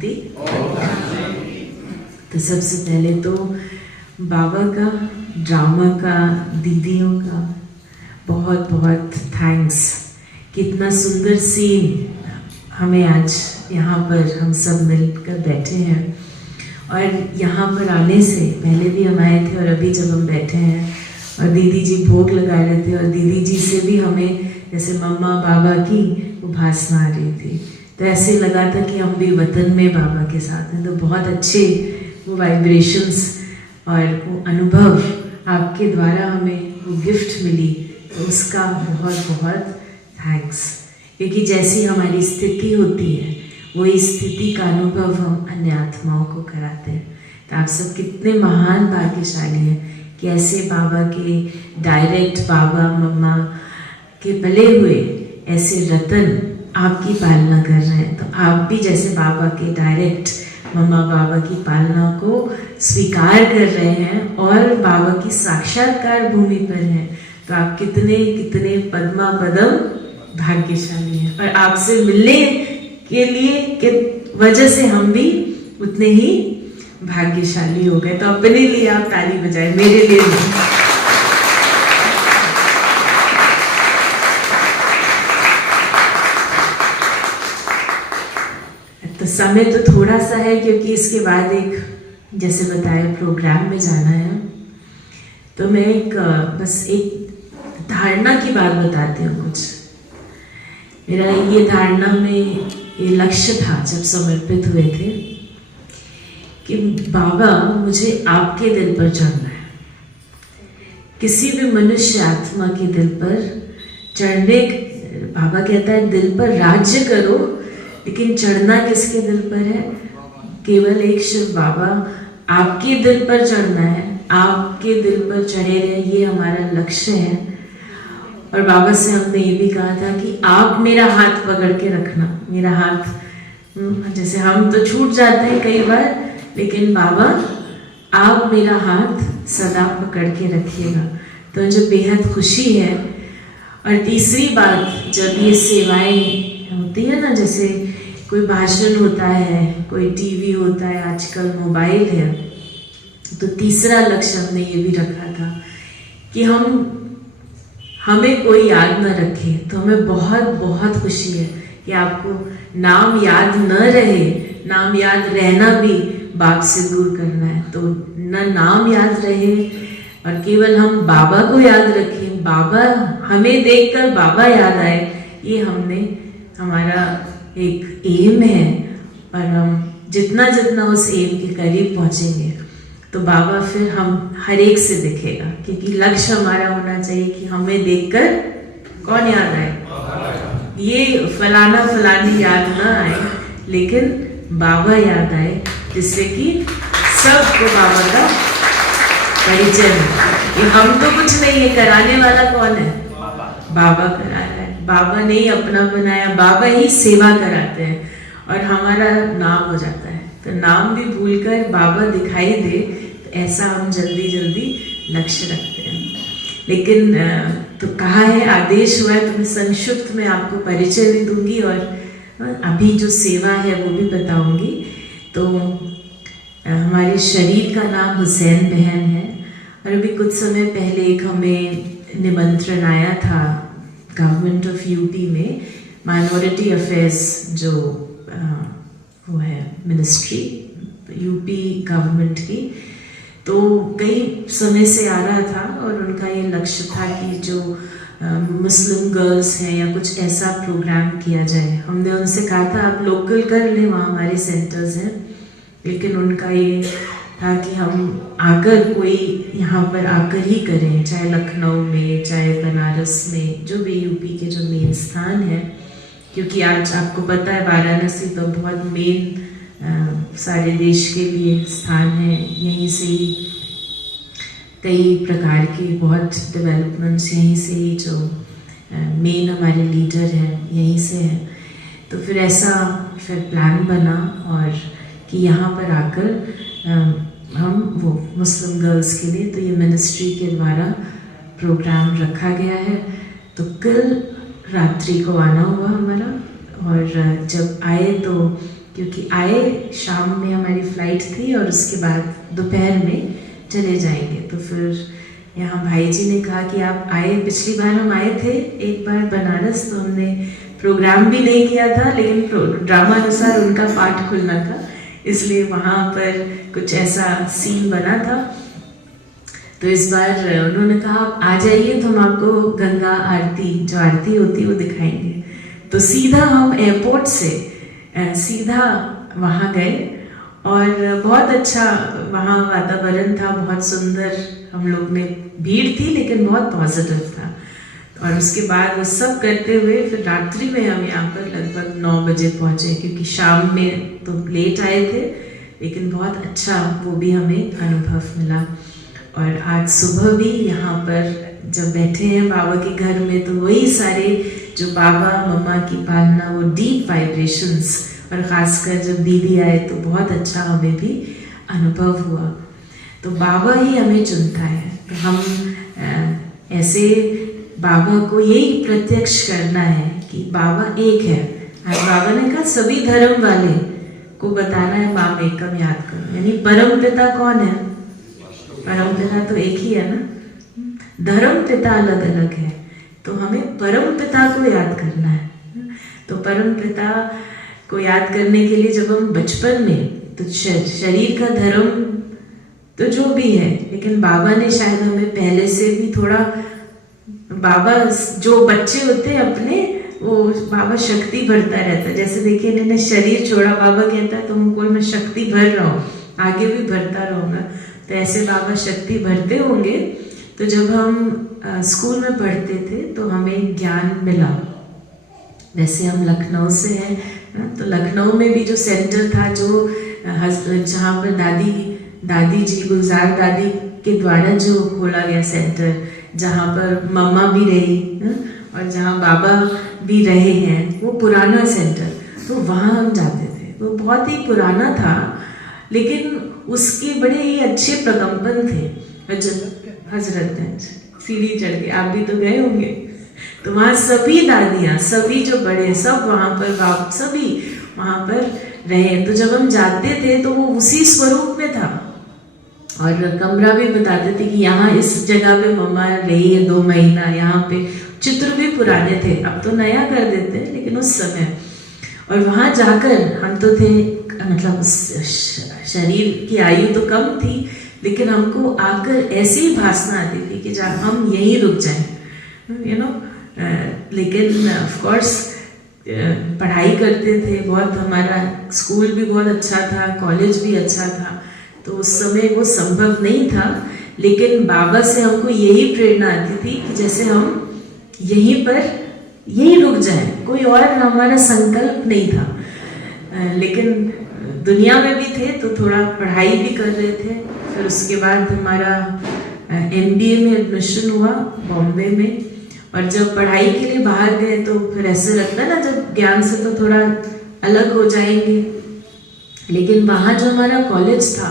शांति। तो सबसे पहले तो बाबा का, ड्रामा का, दीदियों का बहुत बहुत थैंक्स। कितना सुंदर सीन हमें आज यहाँ पर हम सब मिलकर बैठे हैं। और यहाँ पर आने से पहले भी हम आए थे और अभी जब हम बैठे हैं और दीदी जी भोग लगा रहे थे और दीदी जी से भी हमें जैसे मम्मा बाबा की उपासना आ रही थी, तो ऐसे लगा था कि हम भी वतन में बाबा के साथ हैं। तो बहुत अच्छे वो वाइब्रेशंस और वो अनुभव आपके द्वारा हमें वो गिफ्ट मिली, तो उसका बहुत बहुत थैंक्स। क्योंकि जैसी हमारी स्थिति होती है वही स्थिति का अनुभव हम अन्य आत्माओं को कराते हैं। तो आप सब कितने महान भाग्यशाली हैं कि ऐसे बाबा के डायरेक्ट, बाबा मम्मा के पले हुए ऐसे रतन आपकी पालना कर रहे हैं। तो आप भी जैसे बाबा के डायरेक्ट मम्मा बाबा की पालना को स्वीकार कर रहे हैं और बाबा की साक्षात्कार भूमि पर हैं। तो आप कितने कितने पद्मा पदम भाग्यशाली हैं। और आपसे मिलने के लिए के वजह से हम भी उतने ही भाग्यशाली हो गए। तो अपने लिए आप ताली बजाएं, मेरे लिए नहीं। तो समय तो थोड़ा सा है क्योंकि इसके बाद एक, जैसे बताया, प्रोग्राम में जाना है। तो मैं बस एक धारणा की बात बताती हूँ कुछ। मेरा ये धारणा में ये लक्ष्य था जब समर्पित हुए थे कि बाबा मुझे आपके दिल पर चढ़ना है। किसी भी मनुष्य आत्मा के दिल पर चढ़ने, बाबा कहता है दिल पर राज्य करो, लेकिन चढ़ना किसके दिल पर है? केवल एक शिव बाबा आपके दिल पर चढ़ना है। आपके दिल पर चढ़े रहे, ये हमारा लक्ष्य है। और बाबा से हमने ये भी कहा था कि आप मेरा हाथ पकड़ के रखना। मेरा हाथ, जैसे हम तो छूट जाते हैं कई बार, लेकिन बाबा आप मेरा हाथ सदा पकड़ के रखिएगा। तो मुझे बेहद खुशी है। और तीसरी बात, जब ये सेवाएं होती है ना, जैसे कोई भाषण होता है, कोई टीवी होता है, आजकल मोबाइल है, तो तीसरा लक्ष्य हमने ये भी रखा था कि हमें कोई याद न रखे। तो हमें बहुत बहुत खुशी है कि आपको नाम याद न रहे, नाम याद रहना भी बाप से दूर करना है। तो न नाम याद रहे और केवल हम बाबा को याद रखें, बाबा हमें देखकर बाबा याद आए, ये हमारा एक एम है। और हम जितना जितना उस एम के करीब पहुंचेंगे तो बाबा फिर हम हर एक से दिखेगा। क्योंकि लक्ष्य हमारा होना चाहिए कि हमें देखकर कौन याद आए, ये फलाना फलानी याद ना आए, लेकिन बाबा याद आए, जिससे कि सबको बाबा का परिचय हो। हम तो कुछ नहीं है, कराने वाला कौन है? बाबा करा रहा है। बाबा ने ही अपना बनाया, बाबा ही सेवा कराते हैं और हमारा नाम हो जाता है। तो नाम भी भूलकर बाबा दिखाई दे, तो ऐसा हम जल्दी जल्दी लक्ष्य रखते हैं। लेकिन तो कहा है, आदेश हुआ है, तो मैं संक्षिप्त में आपको परिचय भी दूंगी और अभी जो सेवा है वो भी बताऊंगी। तो हमारे शरीर का नाम हुसैन बहन है। और अभी कुछ समय पहले एक हमें निमंत्रण आया था गवर्नमेंट ऑफ यूपी में, माइनॉरिटी अफेयर्स जो वो है मिनिस्ट्री यूपी गवर्नमेंट की। तो कई समय से आ रहा था और उनका ये लक्ष्य था कि जो मुस्लिम गर्ल्स हैं या कुछ ऐसा प्रोग्राम किया जाए। हमने उनसे कहा था आप लोकल कर लें, वहाँ हमारे सेंटर्स हैं, लेकिन उनका ये था कि हम आकर कोई यहाँ पर आकर ही करें, चाहे लखनऊ में, चाहे बनारस में, जो भी यूपी के जो मेन स्थान है। क्योंकि आज आपको पता है वाराणसी तो बहुत मेन सारे देश के लिए स्थान है। यहीं से ही कई प्रकार के बहुत डेवलपमेंट्स, यहीं से ही जो मेन हमारे लीडर हैं यहीं से हैं। तो फिर ऐसा प्लान बना और कि यहाँ पर आकर हम वो मुस्लिम गर्ल्स के लिए, तो ये मिनिस्ट्री के द्वारा प्रोग्राम रखा गया है। तो कल रात्रि को आना हुआ हमारा, और जब आए तो क्योंकि आए शाम में हमारी फ़्लाइट थी और उसके बाद दोपहर में चले जाएंगे। तो फिर यहाँ भाई जी ने कहा कि आप आए, पिछली बार हम आए थे एक बार बनारस, तो हमने प्रोग्राम भी नहीं किया था, लेकिन ड्रामा अनुसार उनका पाठ खुलना था, इसलिए वहाँ पर कुछ ऐसा सीन बना था। तो इस बार उन्होंने कहा आप आ जाइए तो हम आपको गंगा आरती, जो आरती होती है वो दिखाएंगे। तो सीधा हम एयरपोर्ट से सीधा वहाँ गए और बहुत अच्छा वहाँ वातावरण था, बहुत सुंदर। हम लोग में भीड़ थी लेकिन बहुत पॉजिटिव था। और उसके बाद वो सब करते हुए फिर रात्रि में हम यहाँ पर लगभग 9 बजे पहुँचे, क्योंकि शाम में तो लेट आए थे, लेकिन बहुत अच्छा वो भी हमें अनुभव मिला। और आज सुबह भी यहाँ पर जब बैठे हैं बाबा के घर में, तो वही सारे जो बाबा मम्मा की पालना, वो डीप वाइब्रेशंस, और ख़ासकर जब दीदी आए तो बहुत अच्छा हमें भी अनुभव हुआ। तो बाबा ही हमें चुनता है, तो हम ऐसे बाबा को यही प्रत्यक्ष करना है कि बाबा एक है। आज बाबा ने कहा सभी धर्म वाले को बताना है माम एकम याद करो, यानी परम पिता कौन है? परम पिता तो एक ही है ना, धर्म पिता अलग अलग है, तो हमें परम पिता को याद करना है। तो परम पिता को याद करने के लिए जब हम बचपन में, तो शरीर का धर्म तो जो भी है, लेकिन बाबा ने शायद हमें पहले से भी थोड़ा, बाबा जो बच्चे होते हैं अपने, वो बाबा शक्ति भरता रहता है। जैसे देखिए इन्होंने शरीर छोड़ा, बाबा कहता है तुमको मैं शक्ति भर रहा हूँ, आगे भी भरता रहूँगा। तो ऐसे बाबा शक्ति भरते होंगे। तो जब हम स्कूल में पढ़ते थे तो हमें ज्ञान मिला। वैसे हम लखनऊ से हैं, तो लखनऊ में भी जो सेंटर था, जो जहाँ पर दादी जी, गुलजार दादी के द्वारा जो खोला गया सेंटर, जहाँ पर मम्मा भी रही और जहाँ बाबा भी रहे हैं, वो पुराना सेंटर, तो वहाँ हम जाते थे। वो बहुत ही पुराना था, लेकिन उसके बड़े ही अच्छे प्रकम्पन थे। हजरतगंज सीढ़ी चढ़ के, आप भी तो गए होंगे, तो वहाँ सभी दादियाँ, सभी जो बड़े, सब वहाँ पर बाप, सभी वहाँ पर रहे। तो जब हम जाते थे तो वो उसी स्वरूप में था, और कमरा भी बताते थे कि यहाँ इस जगह पे मम्मा रही है 2 महीना, यहाँ पे चित्र भी पुराने थे, अब तो नया कर देते हैं, लेकिन उस समय। और वहाँ जाकर हम तो थे, मतलब शरीर की आयु तो कम थी, लेकिन हमको आकर ऐसी भासना आती थी कि जहाँ हम यहीं रुक जाएं, यू नो। लेकिन ऑफ कोर्स पढ़ाई करते थे बहुत, हमारा स्कूल भी बहुत अच्छा था, कॉलेज भी अच्छा था, तो उस समय वो संभव नहीं था। लेकिन बाबा से हमको यही प्रेरणा आती थी कि जैसे हम यहीं पर यहीं रुक जाएं, कोई और हमारा संकल्प नहीं था। लेकिन दुनिया में भी थे तो थोड़ा पढ़ाई भी कर रहे थे। फिर उसके बाद हमारा MBA में एडमिशन हुआ बॉम्बे में, और जब पढ़ाई के लिए बाहर गए तो फिर ऐसे लगता ना, जब ज्ञान से तो थोड़ा अलग हो जाएंगे। लेकिन वहाँ जो हमारा कॉलेज था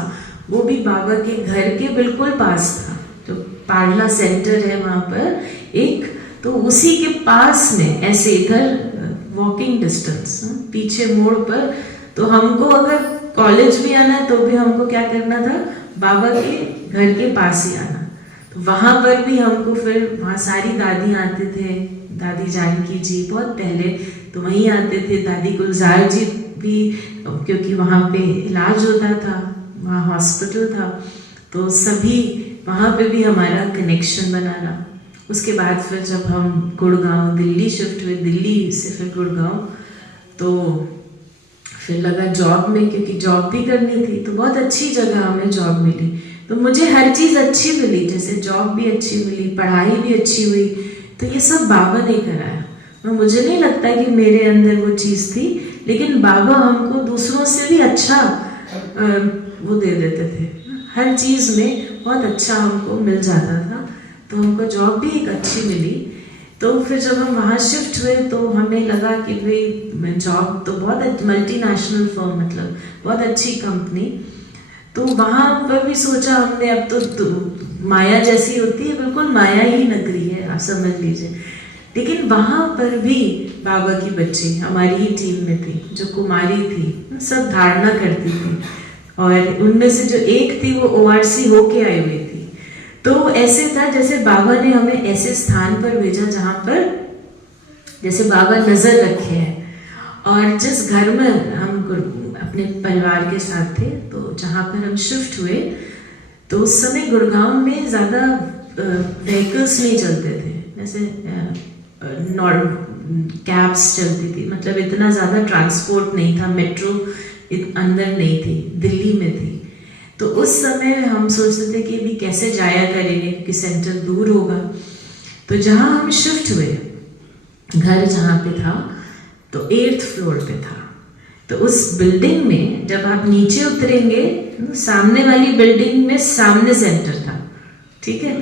वो भी बाबा के घर के बिल्कुल पास था, जो पाडला सेंटर है वहाँ पर एक, तो उसी के पास में ऐसे इधर वॉकिंग डिस्टेंस, पीछे मोड़ पर। तो हमको अगर कॉलेज भी आना है तो भी हमको क्या करना था, बाबा के घर के पास ही आना। तो वहाँ पर भी हमको फिर, वहाँ सारी दादी आते थे, दादी जानकी जी बहुत पहले तो वहीं आते थे, दादी गुलजार जी भी, क्योंकि वहाँ पे इलाज होता था, वहाँ हॉस्पिटल था, तो सभी वहाँ पे भी हमारा कनेक्शन बना रहा। उसके बाद फिर जब हम गुड़गांव दिल्ली शिफ्ट हुए, दिल्ली से फिर गुड़गांव, तो फिर लगा जॉब में, क्योंकि जॉब भी करनी थी, तो बहुत अच्छी जगह हमें जॉब मिली। तो मुझे हर चीज़ अच्छी मिली, जैसे जॉब भी अच्छी मिली, पढ़ाई भी अच्छी हुई, तो ये सब बाबा ने कराया। और मुझे नहीं लगता कि मेरे अंदर वो चीज़ थी, लेकिन बाबा हमको दूसरों से भी अच्छा वो दे देते थे, हर चीज़ में बहुत अच्छा हमको मिल जाता था। तो हमको जॉब भी एक अच्छी मिली। तो फिर जब हम वहाँ शिफ्ट हुए तो हमें लगा कि भाई जॉब तो बहुत मल्टीनेशनल फर्म, मतलब बहुत अच्छी कंपनी, तो वहाँ पर भी सोचा हमने अब तो माया जैसी होती है, बिल्कुल माया ही नगरी है, आप समझ लीजिए। लेकिन वहाँ पर भी बाबा की बच्ची हमारी ही टीम में थी जो कुमारी थी, सब धारणा करती थी, और उनमें से जो एक थी वो ORC होके आई हुई थी। तो ऐसे था जैसे बाबा ने हमें ऐसे स्थान पर भेजा जहाँ पर जैसे बाबा नजर रखे हैं। और जिस घर में हम अपने परिवार के साथ थे, तो जहाँ पर हम शिफ्ट हुए, तो उस समय गुड़गांव में ज़्यादा व्हीकल्स नहीं चलते थे, जैसे कैब्स चलती थी, मतलब इतना ज़्यादा ट्रांसपोर्ट नहीं था, मेट्रो अंदर नहीं थी, दिल्ली में थी। तो उस समय हम सोचते थे कि अभी कैसे जाया करेंगे क्योंकि सेंटर दूर होगा। तो जहाँ हम शिफ्ट हुए, घर जहाँ पे था, तो 8th फ्लोर पे था। तो उस बिल्डिंग में जब आप नीचे उतरेंगे, तो सामने वाली बिल्डिंग में सामने सेंटर था, ठीक है,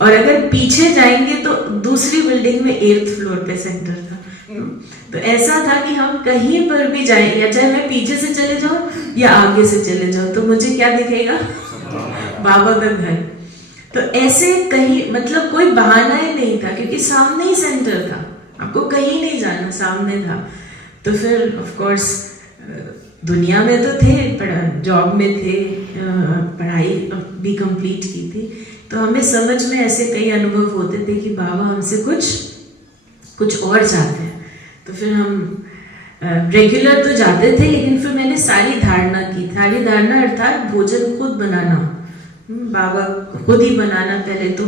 और अगर पीछे जाएंगे तो दूसरी बिल्डिंग में 8th फ्लोर पे सेंटर था। तो ऐसा था कि हम कहीं पर भी जाए, या चाहे मैं पीछे से चले जाऊं या आगे से चले जाऊं, तो मुझे क्या दिखेगा? बाबा का घर। तो ऐसे कहीं, मतलब कोई बहाना ही नहीं था क्योंकि सामने ही सेंटर था, आपको कहीं नहीं जाना, सामने था। तो फिर ऑफ कोर्स दुनिया में तो थे, जॉब में थे, पढ़ाई भी कंप्लीट की थी, तो हमें समझ में ऐसे कई अनुभव होते थे कि बाबा हमसे कुछ और चाहते हैं। तो फिर हम रेगुलर तो जाते थे, लेकिन फिर मैंने सारी धारणा की। सारी धारणा अर्थात भोजन खुद बनाना, बाबा खुद ही बनाना। पहले तो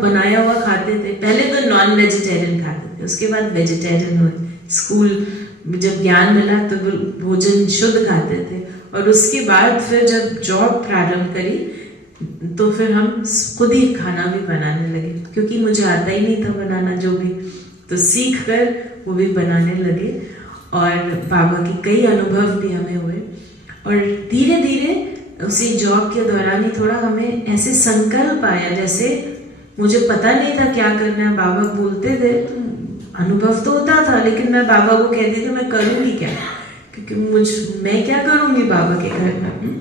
बनाया हुआ खाते थे, पहले तो नॉन वेजिटेरियन खाते थे, उसके बाद वेजिटेरियन हुए। स्कूल जब ज्ञान मिला तो भोजन शुद्ध खाते थे, और उसके बाद फिर जब जॉब प्रारंभ करी तो फिर हम खुद ही खाना भी बनाने लगे, क्योंकि मुझे आता ही नहीं था बनाना जो भी, तो सीख कर वो भी बनाने लगे। और बाबा के कई अनुभव भी हमें हुए, और धीरे धीरे उसी जॉब के दौरान ही थोड़ा हमें ऐसे संकल्प आया, जैसे मुझे पता नहीं था क्या करना है। बाबा बोलते थे, अनुभव तो होता था, लेकिन मैं बाबा को कहती थी मैं करूँगी क्या, क्योंकि मैं क्या करूँगी बाबा के घर में,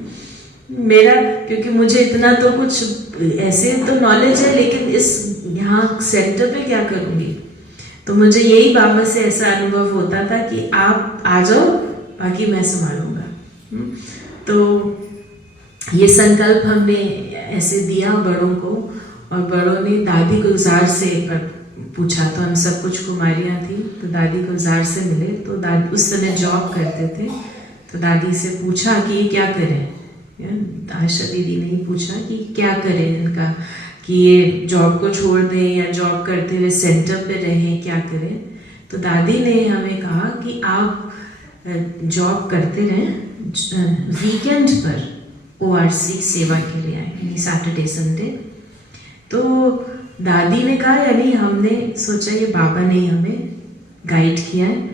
मेरा, क्योंकि मुझे इतना तो कुछ ऐसे तो नॉलेज है, लेकिन इस यहाँ सेंटर पे क्या करूँगी। तो मुझे यही बाबा से ऐसा अनुभव होता था कि आप आ जाओ, बाकी मैं संभालूंगा। तो ये संकल्प हमने ऐसे दिया बड़ों को, और बड़ों ने दादी गुलजार से पूछा, तो हम सब कुछ कुमारियाँ थी, तो दादी गुलजार से मिले। तो दादी उस समय जॉब करते थे, तो दादी से पूछा कि क्या करें। आशा दीदी ने पूछा कि क्या करें इनका, कि ये जॉब को छोड़ दें या जॉब करते हुए सेंटर पे रहें, क्या करें। तो दादी ने हमें कहा कि आप जॉब करते रहें, वीकेंड पर ORC सेवा के लिए आए, यानी सैटरडे संडे। तो दादी ने कहा, यानी हमने सोचा ये बाबा ने हमें गाइड किया है।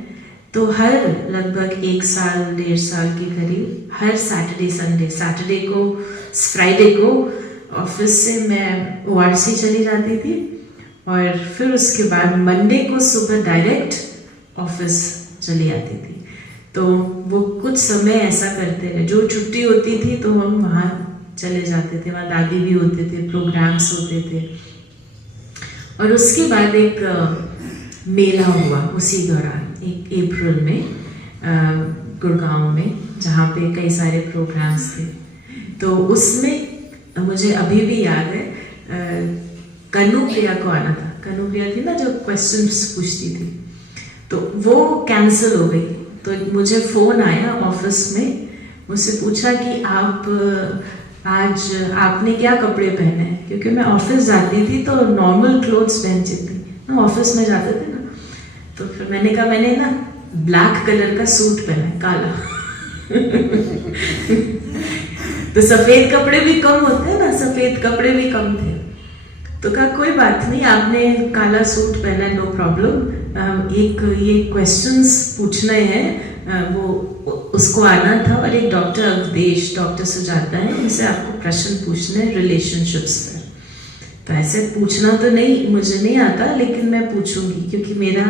तो हर लगभग 1 साल 1.5 साल के करीब हर सैटरडे को, फ्राइडे को ऑफिस से मैं ORC चली जाती थी, और फिर उसके बाद मंडे को सुबह डायरेक्ट ऑफिस चली आती थी। तो वो कुछ समय ऐसा करते रहे, जो छुट्टी होती थी तो हम वहाँ चले जाते थे, वहाँ दादी भी होते थे, प्रोग्राम्स होते थे। और उसके बाद एक मेला हुआ उसी दौरान, एक अप्रैल में गुड़गांव में, जहाँ पे कई सारे प्रोग्राम्स थे। तो उसमें मुझे अभी भी याद है, कनु प्रिया को आना था। कनु प्रिया थी ना जो क्वेश्चंस पूछती थी, तो वो कैंसिल हो गई। तो मुझे फ़ोन आया ऑफिस में, मुझसे पूछा कि आप आज आपने क्या कपड़े पहने हैं, क्योंकि मैं ऑफिस जाती थी तो नॉर्मल क्लोथ्स पहनती थी, ऑफिस में जाते थे ना। तो फिर मैंने कहा मैंने ना ब्लैक कलर का सूट पहना है, काला। तो सफेद कपड़े भी कम होते हैं ना, सफेद कपड़े भी कम थे। तो कहा कोई बात नहीं, आपने काला सूट पहना है, नो प्रॉब्लम। एक ये क्वेश्चंस पूछने हैं, वो उसको आना था, और एक डॉक्टर अवधेश, डॉक्टर सुजाता है, उनसे आपको प्रश्न पूछने हैं रिलेशनशिप्स पर। तो ऐसे पूछना तो नहीं, मुझे नहीं आता, लेकिन मैं पूछूंगी, क्योंकि मेरा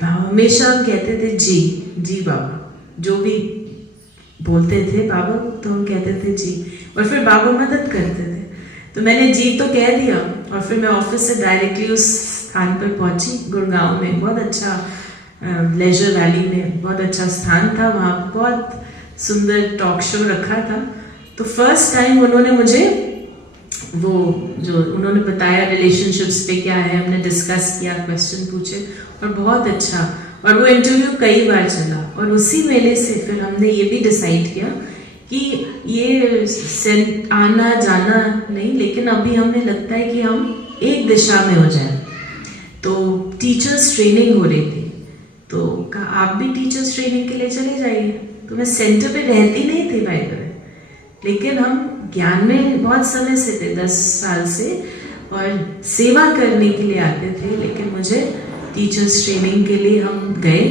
हमेशा हम कहते थे जी बाबा, जो भी बोलते थे बाबा तो हम कहते थे जी, और फिर बाबा मदद करते थे। तो मैंने जी तो कह दिया, और फिर मैं ऑफिस से डायरेक्टली उस स्थान पर पहुंची गुड़गांव में। बहुत अच्छा लेजर वैली में बहुत अच्छा स्थान था, वहाँ बहुत सुंदर टॉक शो रखा था। तो फर्स्ट टाइम उन्होंने मुझे वो जो उन्होंने बताया रिलेशनशिप्स पे क्या है, हमने डिस्कस किया, क्वेश्चन पूछे और बहुत अच्छा। और वो इंटरव्यू कई बार चला और उसी मेले से फिर हमने ये भी डिसाइड किया कि ये आना जाना नहीं, लेकिन अभी हमें लगता है कि हम एक दिशा में हो जाए। तो टीचर्स ट्रेनिंग हो रही थी, तो कहा आप भी टीचर्स ट्रेनिंग के लिए चले जाइए। तो मैं सेंटर पे रहती नहीं थी भाई बहन, लेकिन हम ज्ञान में बहुत समय से थे, 10 साल से, और सेवा करने के लिए आते थे। लेकिन मुझे टीचर्स ट्रेनिंग के लिए हम गए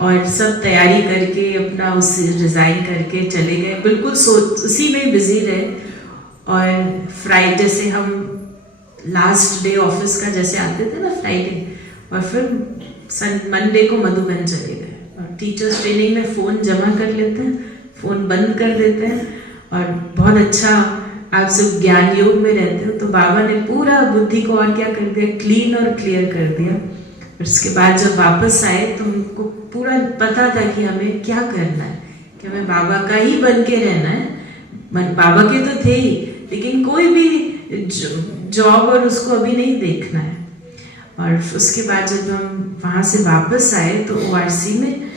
और सब तैयारी करके अपना उस रिज़ाइन करके चले गए, बिल्कुल उसी में बिजी रहे। और फ्राइडे से हम लास्ट डे ऑफिस का जैसे आते थे ना फ्राइडे, और फिर मंडे को मधुबन चले गए। और टीचर्स ट्रेनिंग में फ़ोन जमा कर लेते हैं, फ़ोन बंद कर देते हैं, और बहुत अच्छा आप सब ज्ञान योग में रहते हो। तो बाबा ने पूरा बुद्धि को और क्या कर दिया, क्लीन और क्लियर कर दिया। और उसके बाद जब वापस आए तो हमको पूरा पता था कि हमें क्या करना है, कि हमें बाबा का ही बन के रहना है। बाबा के तो थे ही, लेकिन कोई भी जॉब और उसको अभी नहीं देखना है। और उसके बाद जब हम वहाँ से वापस आए तो ORC में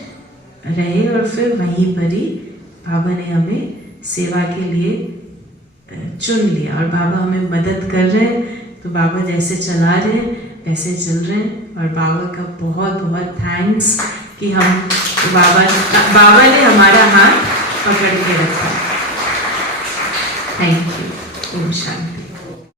रहे, और फिर वहीं पर ही बाबा ने हमें सेवा के लिए चुन लिया। और बाबा हमें मदद कर रहे हैं, तो बाबा जैसे चला रहे हैं वैसे चल रहे हैं। और बाबा का बहुत बहुत थैंक्स कि हम बाबा ने हमारा हाथ पकड़ के रखा। Thank you. ओम शांति।